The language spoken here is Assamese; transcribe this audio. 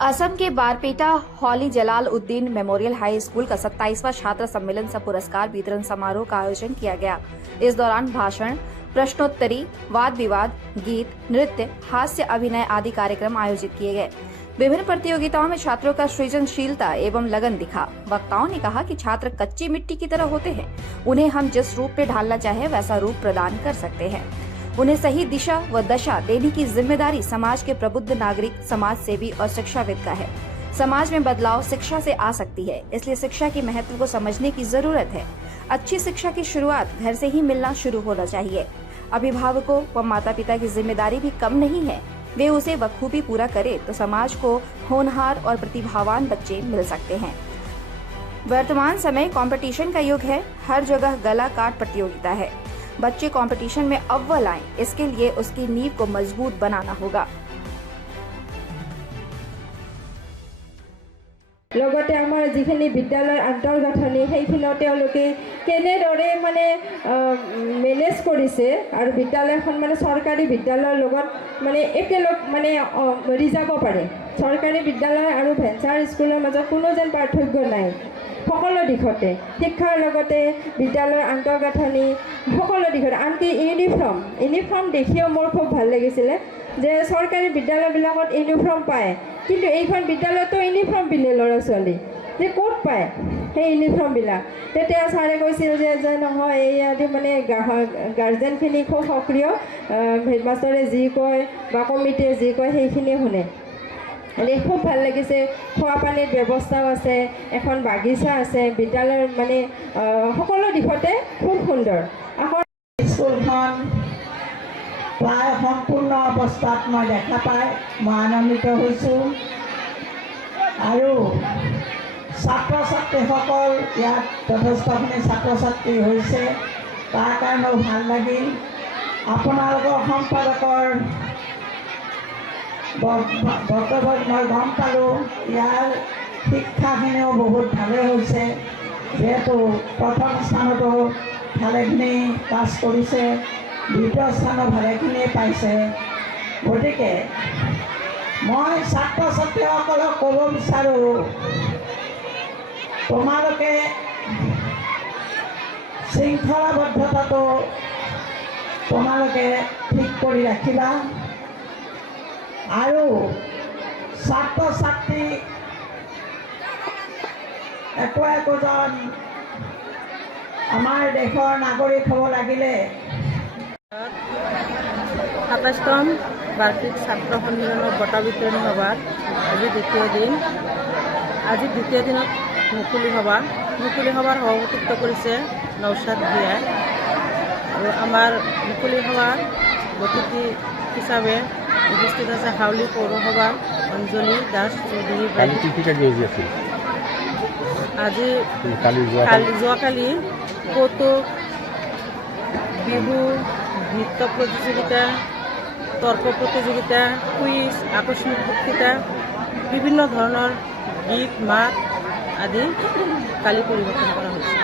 असम के बारपेटा हौली जलालउद्दीन मेमोरियल हाई स्कूल का 27वां छात्र सम्मेलन सह पुरस्कार वितरण समारोह का आयोजन किया गया। इस दौरान भाषण, प्रश्नोत्तरी, वाद विवाद, गीत, नृत्य, हास्य, अभिनय आदि कार्यक्रम आयोजित किए गए। विभिन्न प्रतियोगिताओं में छात्रों का सृजनशीलता एवं लगन दिखा। वक्ताओं ने कहा कि छात्र कच्ची मिट्टी की तरह होते हैं, उन्हें हम जिस रूप में ढालना चाहे वैसा रूप प्रदान कर सकते हैं। उन्हें सही दिशा व दशा देने की जिम्मेदारी समाज के प्रबुद्ध नागरिक, समाज सेवी और शिक्षाविद का है। समाज में बदलाव शिक्षा से आ सकती है, इसलिए शिक्षा के महत्व को समझने की जरूरत है। अच्छी शिक्षा की शुरुआत घर से ही मिलना शुरू होना चाहिए। अभिभावकों व माता पिता की जिम्मेदारी भी कम नहीं है। वे उसे बखूबी पूरा करे तो समाज को होनहार और प्रतिभावान बच्चे मिल सकते हैं। वर्तमान समय कंपटीशन का युग है। हर जगह गला काट प्रतियोगिता है। बच्चे कंपटीशन में अव्वल आएं, इसके लिए उसकी नींव को मजबूत बनाना होगा। লগতে আমাৰ যিখিনি বিদ্যালয়ৰ আন্তঃগাঁথনি সেইখিনিও তেওঁলোকে কেনেদৰে মানে মেনেজ কৰিছে আৰু বিদ্যালয়খন মানে চৰকাৰী বিদ্যালয়ৰ লগত মানে একেলগ মানে ৰিজাব পাৰে। চৰকাৰী বিদ্যালয় আৰু ভেঞ্চাৰ স্কুলৰ মাজত কোনো যেন পাৰ্থক্য নাই। সকলো দিশতে শিক্ষাৰ লগতে বিদ্যালয়ৰ আন্তঃগাঁথনি সকলো দিশতে, আনকি ইউনিফৰ্ম দেখিও মোৰ খুব ভাল লাগিছিলে যে চৰকাৰী বিদ্যালয়বিলাকত ইউনিফৰ্ম পায়, কিন্তু এইখন বিদ্যালয়তো ইউনিফৰ্ম পিন্ধে ল'ৰা ছোৱালী, যে ক'ত পায় সেই ইউনিফৰ্মবিলাক। তেতিয়া ছাৰে কৈছিল যে নহয় এইয়াদি মানে গাৰ্জেনখিনি খুব সক্ৰিয়, হেডমাষ্টাৰে যি কয় বা কমিটিয়ে যি কয় সেইখিনি শুনে। এনেই খুব ভাল লাগিছে। খোৱা পানীৰ ব্যৱস্থাও আছে, এখন বাগিচা আছে, বিদ্যালয়ৰ মানে সকলো দিশতে খুব সুন্দৰ। স্কুলখন প্ৰায় সম্পূৰ্ণ অৱস্থাত মই দেখা পাই মই আনন্দিত হৈছোঁ আৰু ছাত্ৰ ছাত্ৰীসকল ইয়াত যথেষ্টখিনি ছাত্ৰ ছাত্ৰী হৈছে, তাৰ কাৰণেও ভাল লাগিল। আপোনালোকৰ সম্পাদকৰ বক্তব্যত মই গম পালোঁ ইয়াৰ শিক্ষাখিনিও বহুত ভালেই হৈছে, যিহেতু প্ৰথম স্থানতো ভালেখিনি পাছ কৰিছে, দ্বিতীয় স্থানো ভালেখিনি পাইছে। গতিকে মই ছাত্ৰ ছাত্ৰীসকলক ক'ব বিচাৰোঁ, তোমালোকে শৃংখলাবদ্ধতাটো তোমালোকে ঠিক কৰি ৰাখিবা আৰু ছাত্ৰ ছাত্ৰী একোজন আমাৰ দেশৰ নাগৰিক হ'ব লাগিলে ২৭তম বাৰ্ষিক ছাত্ৰ সন্মিলনৰ বঁটা বিতৰণী সভাৰ আজি দ্বিতীয় দিন। আজি দ্বিতীয় দিনত মুকলি সভাৰ সভাপতিত্ব কৰিছে নৌচাদ ভূঞাই আৰু আমাৰ মুকলি সভাৰ অতিথি হিচাপে উপস্থিত আছে হাউলি পৌৰসভাৰ অঞ্জলি দাস চৌধুৰী। আজি যোৱাকালি কৌতুক, বিহু, নৃত্য প্ৰতিযোগিতা, তৰ্ক প্ৰতিযোগিতা, কুইজ, আকস্মিক বক্তৃতা, বিভিন্ন ধৰণৰ গীত মাত আদি কালি পৰিৱেশন কৰা হৈছে।